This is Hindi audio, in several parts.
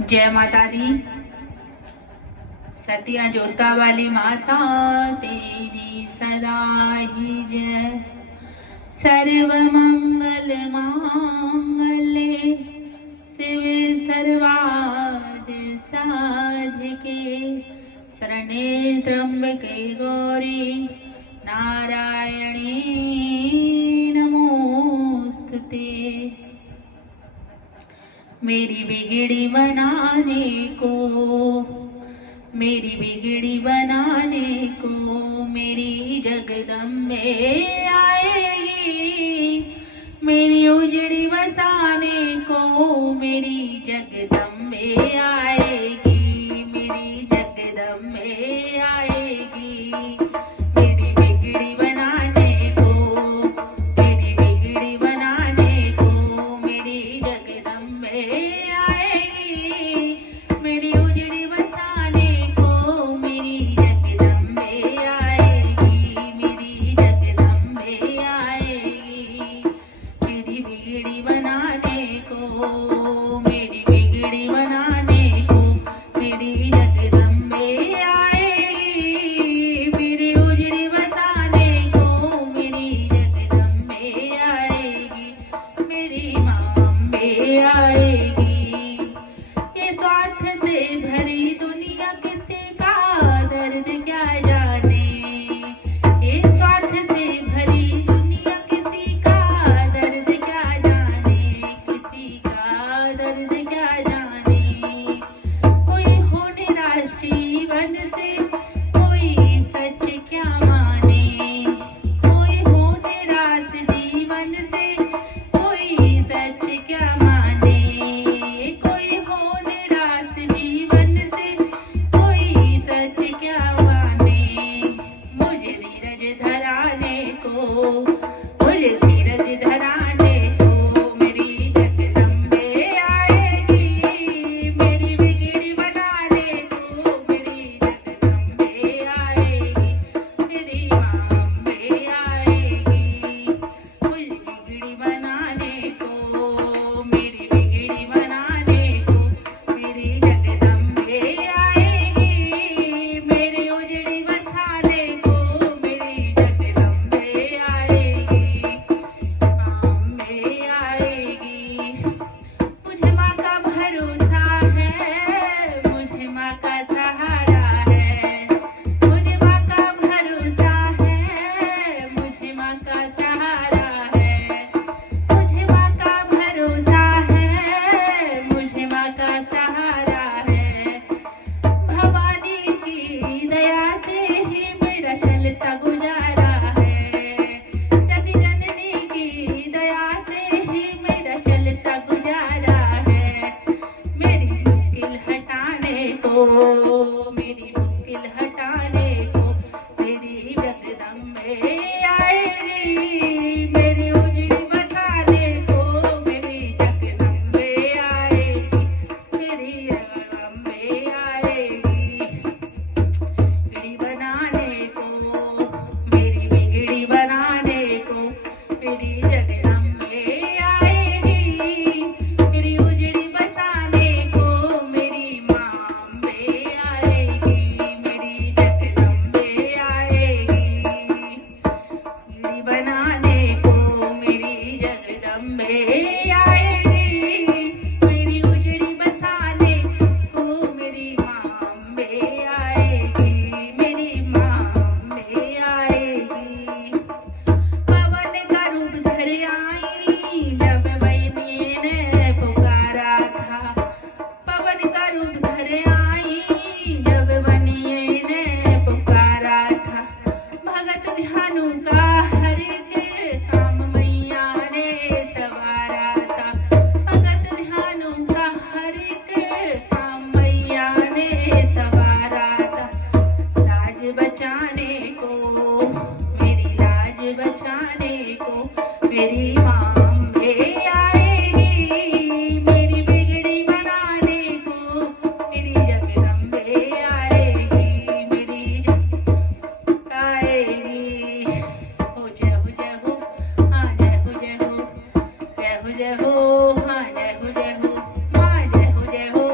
जय माता दी। सतिया जोता वाली माता तेरी सदा ही जय। सर्व मंगल मांगल्ये शिवे सर्वार्थ साधिके शरणे त्र्यंबके गौरी नारायणी नमोस्तुते। मेरी बिगड़ी बनाने को, मेरी बिगड़ी बनाने को मेरी जगदम्बे आएगी। मेरी उजड़ी बसाने को मेरी जगदम्बे आएगी। मेरी जगदम्बे आएगी। मेरी बिगड़ी बनाने को, मेरी बिगड़ी बनाने को मेरी जगदम्बे आएगी। मेरी उजड़ी बसाने को मेरी जगदम्बे आएगी। मेरी जगदम्बे आएगी। मेरी बिगड़ी बनाने को, मेरी बिगड़ी बनाने को मेरी जगदम्बे आएगी। मेरी उजड़ी बसाने को मेरी जगदम्बे आएगी। मेरी मांबे आएगी। ये स्वार्थ से भरी दुनिया किसी का दर्द क्या जाने। ये स्वार्थ से भरी दुनिया किसी का दर्द क्या जाने। किसी का दर्द क्या जाने। कोई हो निराश जीवन से, कोई सच क्या माने। कोई हो निराश जीवन से, कोई सच क्या माने। कोई हो निराश जीवन से, कोई सच क्या माने। मुझे धीरज धराने को, मुझे धीरज धराने को मेरी जगदम्बे आएगी। मेरी बिगड़ी बनाने को मेरी जगदम्बे आएगी। मेरी मांबे आएगी। मुझे बिगड़ी बनाने को, मेरी बिगड़ी बनाने को मेरी जगदम्बे आएगी। मेरी उजड़ी बसाने को मेरी जगदम्बे आएगी। मांबे आएगी। मुझे माँ का भरोसा है, मुझे माँ का सहारा है। मुझे माँ का भरोसा है, मुझे माँ का सहारा है। मुझे माँ का भरोसा है, मुझे माँ का सहारा है। भवानी की दया से ही मेरा चलता गुजारा है। जग जननी की दया से ही मेरा चलता गुजारा है। मेरी मुश्किल हटाने को, मेरी मुश्किल हटाने को मेरी जगदम्बे आएगी। मेरी उजड़ी बसाने को मेरी जगदम्बे आएगी। मेरी जगदम्बे आएगी। बिगड़ी बनाने को, मेरी बिगड़ी बनाने को मेरी जगदम्बे आएगी। मेरी उजड़ी बसाने को मेरी मांबे आएगी। मेरी जगदम्बे आएगी। बिगड़ी बनाने को मेरी जगदम्बे आएगी। मेरी उजड़ी बसाने को मेरी मांबे आएगी। मेरी मांबे आएगी। पवन का रूप धर आई जब मैंने ने पुकारा था। पवन का रूप धर आई जब मैंने ने पुकारा था। भगत ध्यानु का हर एक काम मैया ने सवारा था। भगत ध्यानु का हर एक काम मैया ने सवारा था। लाज बचाने को, मेरी लाज बचाने को मेरी मांबे आएगी। मेरी बिगड़ी बनाने को मेरी जगदम्बे आएगी। मेरी जगदम्बे आएगी। हो जय हो जय हो, हाँ जय हो जय हो, जय हो जय हो, हाँ जय हो जय हो, हाँ जय हो जय हो,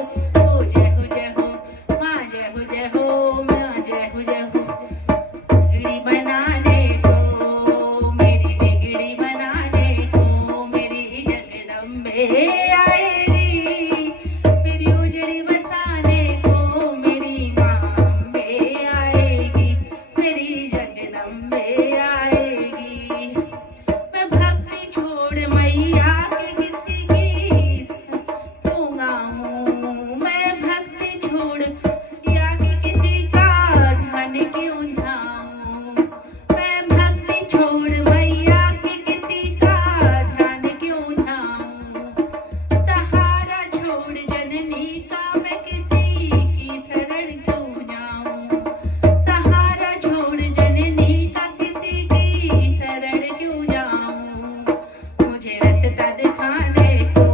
रास्ता दिखाने को,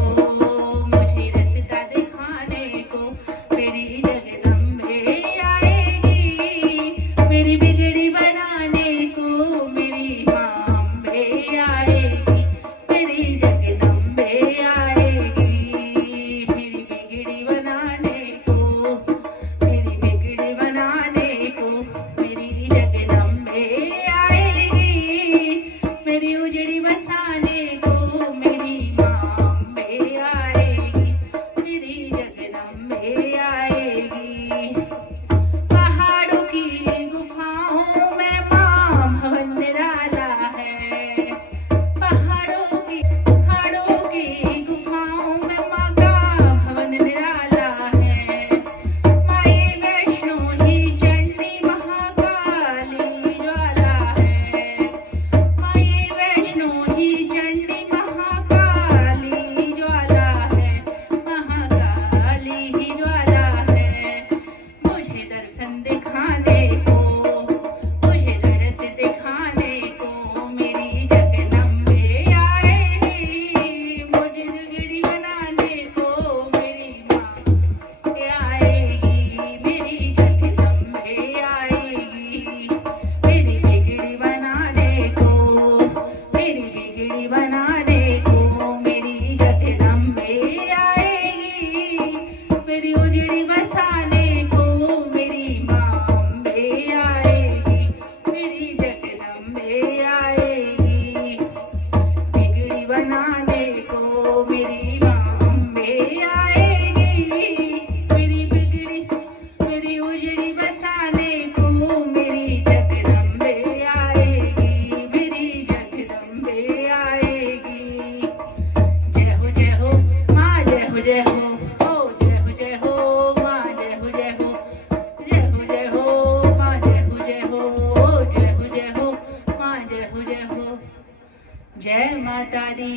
मुझे रास्ता दिखाने को मेरी जगदम्बे आएगी, मेरी बिगड़ी बनाने को मेरी माँ अम्बे आएगी, मेरी जगदम्बे आएगी, मेरी बिगड़ी बनाने को, मेरी बिगड़ी बनाने को मेरी जगदम्बे आएगी, मेरी उजड़ी बसाने को मेरी माँ अम्बे आएगी, मेरी जगदम्बे आएगी। पहाड़ों की गुफाओं में माँ भवन निराला है, पहाड़ों की गुफाओं में माँ का भवन निराला है, माई वैष्णो ही चंडी महाकाली ज्वाला है, माई वैष्णो ही चंडी महाकाली ज्वाला है, महाकाली ही ज्वाला है। मुझे दर्शन दिखाने को, मुझे दर्श दिखाने को मेरी जगदम्बे आएगी, मुझे बिगड़ी बनाने को मेरी माँ आएगी, मेरी जगदम्बे आएगी, मेरी बिगड़ी बनाने को, मेरी बिगड़ी बनाने को मेरी जगदम्बे आएगी, मेरी उजड़ी बसाने को मेरी माँ अम्बे आएगी, मेरी जगदम्बे आएगी, बिगड़ी बनाने को मेरी माँ अम्बे आएगी, मेरी बिगड़ी मेरी उजड़ी बसाने को मेरी जगदम्बे आएगी, मेरी जगदम्बे आएगी। जय हो माँ, जय हो जय हो, ओ जय हो माँ, जय हो जय हो, जय हो माँ, जय हो ओ जय हो माँ, जय हो। जय माता दी।